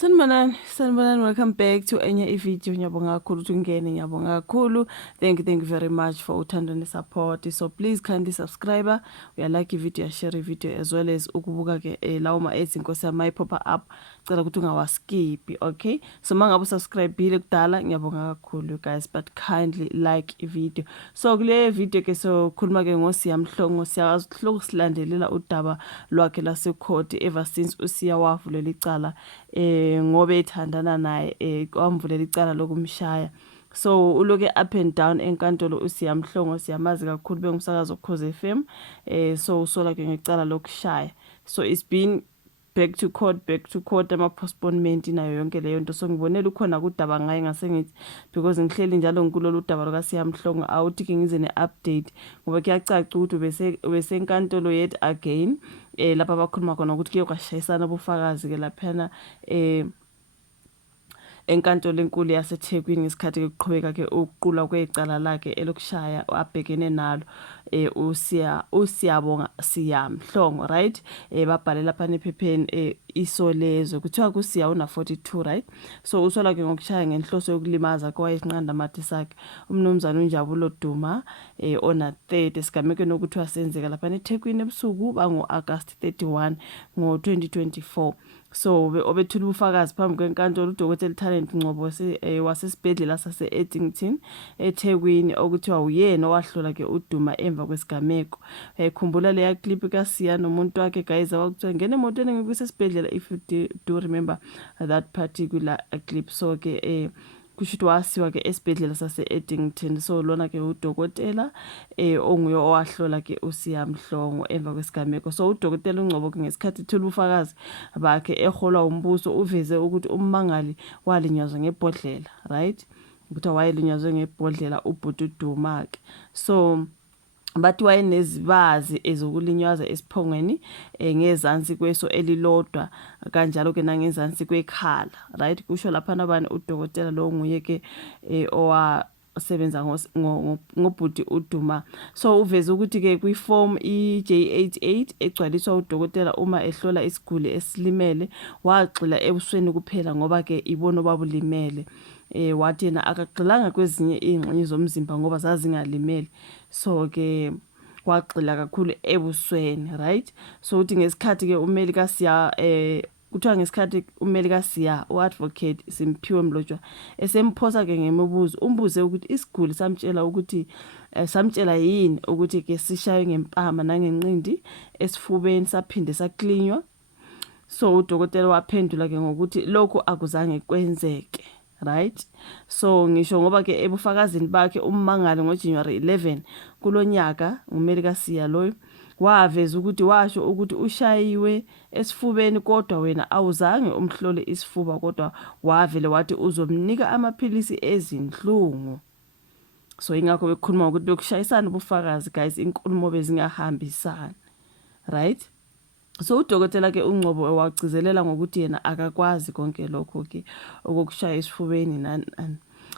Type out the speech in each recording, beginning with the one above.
Sanibonani, welcome back to enye video. Ngiyabonga kakhulu ukuthi ungene, ngiyabonga kakhulu. Thank you very much for uthando support. So please kindly subscribe. We like video, share video as well as ukubuka ke lawo ma ads inkosi yami pop up. Cela ukuthi ungawaskip, okay? So mangabe subscribe kudala, ngiyabonga kakhulu guys, but kindly like video. So kule video ke so khuluma ke ngoSiya Mhlongo. Siyahloko silandelela udaba lwakhe lase court ever since uSiya wavulela icala ngobe ethandana naye kwamvulela icala lokumshaya. So uloke up and down enkantolo uSiya Mhlongo, siyamazi kakhulu bengumsakazo Khoze FM, so usola ke ngecala lokushaya. So it's been back to court ama postponement nayo yonke leyo nto. So ngibonela ukhona kudaba ngaye ngasengithi because ngihleli njalo ngikulolu udaba lokaSiya Mhlongo awuthi ke ngize ne update ngoba kuyacaca ukuthi bese enkantolo yet again lapha bakhuluma khona ukuthi kuyokwashayisana ubufakazi ke laphana enkantolo enkulu yaseThekwini ngesikhathi kuqhubeka ke ukuqula kwecala lakhe elokushaya abhekene nalo uSiyabonga Siya Mhlongo, right? Babhalela lapha nephepheni isolezo kuthiwa kuSiya una 42, right? So usola ke ngokushaya ngenhloso yokulimaza kwayisinqanda amathi sakhe umnumzana uNjabulo Duma ona 30 sigameke nokuthiwa senzeka lapha eThekwini ebusuku bango August 31 ngo-2024. So obethula ubufakazi phambi kwenkantolo uDokotela Talent Ngcobo wasesibhedlela sase-Eddington eThekwini okuthiwa uyena owahlola ke uDuma emva kwesigameko. Khumbula leya clip kaSiya nomuntu wakhe guys awakuthiwa ngene emotweni ngikwisesibhedlela, if you do remember that particular clip. So ke kushuthi wasiwa ke esibhedlela sase-Eddington. So lona ke udokotela onguye owahlola ke uSiya Mhlongo emva kwesigameko. So uDokotela uNgcobo ngesikhathi ethula ubufakazi bakhe eholwa umbuso uveze ukuthi ummangali walinyazwa ngebhodlela, right? Ukuthi wayelinyazwe ngebhodlela ubhuti Duma ke. So bathi wayenezibazi ezokulinywaza esiphongweni ngezansi kweso elilodwa kanjalo ke nangezansi kwekhala, right? Kusho lapha nabani udokotela lo nguye ke owasebenza ngobhuti uDuma. So uveze ukuthi ke kwiform iJ88 egcwaliswa udokotela uma ehlola isiguli esilimele waxila ebusweni kuphela ngoba ke ibono babulimele. Wathi yena akagxilanga kwezinye ingxenye zomzimba ngoba zazingalimele. So ke waxila kakhulu ebusweni, right? So uthi ngesikhathi ke umeli kaSiya kuthiwa ngesikhathi umeli kaSiya uadvocate Simphiwe Mlotshwa esemphosa ke ngemibuzo umbuze ukuthi isiguli samtshela yini ukuthi ke sishaye ngempama nangenqindi esifubeni saphinde saklinywa. So udokotela waphendula ke ngokuthi lokho akuzange kwenzeke, right? So ngisho ngoba ke ebufakazini bakhe ummangali ngoJanuary 11 kulonyaka umeli kaSiya loyo waveza ukuthi washo ukuthi ushayiwe esifubeni kodwa wena awuzange umhlole isifuba kodwa wavele wathi uzomnika amaphilisi ezinhlungu. So ingakho bekhuluma ukuthi bekushayisana ubufakazi guys, inkulumo bezingahambisana, right? So udokotela ke uNgcobo wagcizelela ngokuthi yena akakwazi konke lokho ke okushaya esifubeni nani.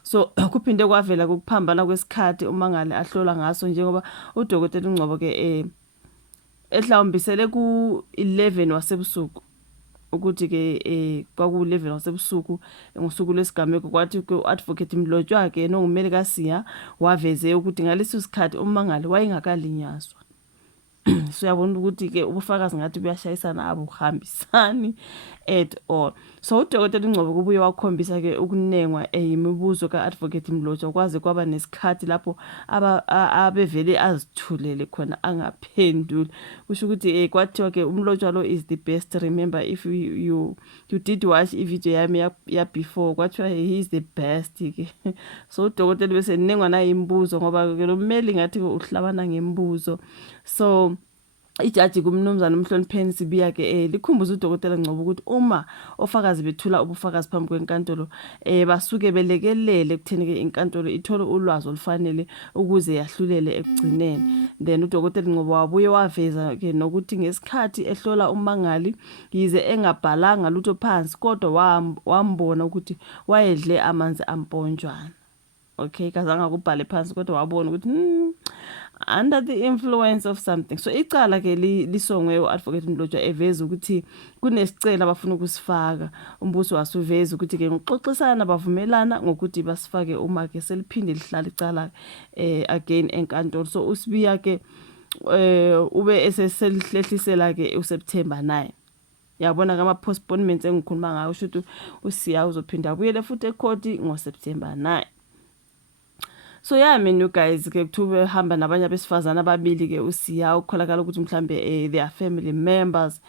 So kuphinde kwavela ukuphambana kwesikhathi umangali ahlola ngaso njengoba udokotela uNgcobo ke ehlawumbisele ku-11 wasebusuku ukuthi ke kwaku-11 wasebusuku ngosuku lesigameko kwathi ku-advocate Mlotshwa ke nongumeli kaSiya waveze ukuthi ngaleso sikhathi umangali wayengakalinyazwa. So yabona ukuthi ke ubufakazi ngathi buyashayisana abuhambisani at all. So uDokotela uNgcobo kubuye wakhombisa ke ukunengwa yimibuzo kaadvocate Mlotshwa kwaze kwaba nesikhathi lapho abevele azithulele khona angaphenduli. Kusho ukuthi kwathiwa ke uMlotshwa lo is the best. Remember if you did watch ivideo yami ya before kwathiwa he is the best ke. So uDokotela bese nengwa na imibuzo ngoba ke lo mmeli ngathi uhlabana ngembuzo. So ijaji kumnumzana uMhlonipheni Sibiya ke likhumbuza uDokotela Ngcobo ukuthi uma ofakazi bethula ubufakazi phambi kwenkantolo basuke belekelele kutheni ke inkantolo ithole ulwazi olufanele ukuze yahlulele ekugcineni. Then uDokotela Ngcobo wabuye waveza ke nokuthi ngesikhathi ehlola umangali yize engabhalanga lutho phansi kodwa wambona ukuthi wayedle amanzi amponjwana. Okay, kazange kubhale phansi kodwa wabona ukuthi under the influence of something. So icala ke lisongwe u-advocate Mlotshwa eveza ukuthi kunesicelo abafuna ukusifaka. Umbuso wasuveza ukuthi ke ngokuxoxisana bavumelana ngokuthi basifake uma ke seliphinde lihlala icala again enkantolo. So uSibiya ke ube eseselihlisela ke uSeptember 9. Yabona kama postponements engikhuluma ngayo usho ukuthi uSiya uzophinda abuyele futhi ecourt ngoSeptember 9. So yeah, you guys ke kuthiwe hamba nabanye abesifazana ababili ke uSiya ukholakala ukuthi mhlambe their family members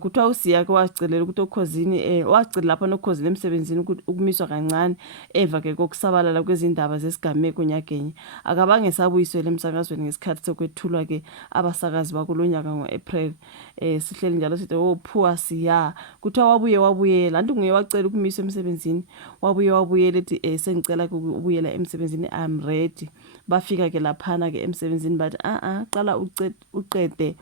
kuthiwa uSiya ke wacicelela ukuthi okhosini wacicela lapha nokhosini emsebenzini ukumiswa kancane eva ke kokusabalala kwezindaba zesigameko nyakenye akabange sabuyiswele emsakazweni ngesikhathi sokwethulwa ke abasakazi bakulonyaka ngoApril sihleli njalo sithi poor Siya kuthiwa wabuyela anti nguye wacela ukumiswa emsebenzini wabuyela ethi sengicela ukubuyela emsebenzini I'm ready. Bafika ke laphana ke emsebenzini bathi qala uqede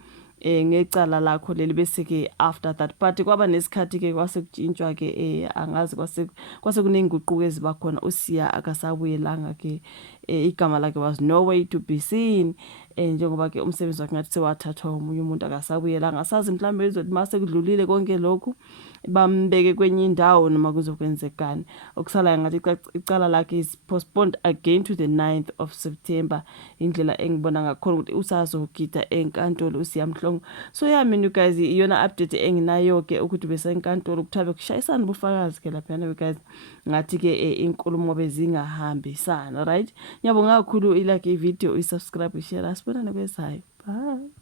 ngecala lakho leli bese ke after that but kwaba nesikhathi ke kwasekutshintshwa ke angazi kwase kunenguquko ezibakhona uSiya akasabuyelanga ke igama lakhe was no way to be seen njengoba ke umsebenzi wakhe ngathi sewathathwa umunye umuntu akasabuyelanga asazi mhlambe izothi mase kudlulile konke lokhu bambeke kwenye indawo noma kuzokwenzekani okusala ngathi icala lakhe is postponed again to the 9th of September indlela engibona ngakhona ukuthi usazogida enkantolo uSiya Mhlongo. So yeah you guys iyona update enginayo ke ukuthi bese enkantolo kuthabe kushayisana bufakazi ke lapha you guys ngathi ke inkulumo bezingahambisana right. Ngiyabonga kakhulu ilike ivideo isubscribe share asibonane kwezayo bye.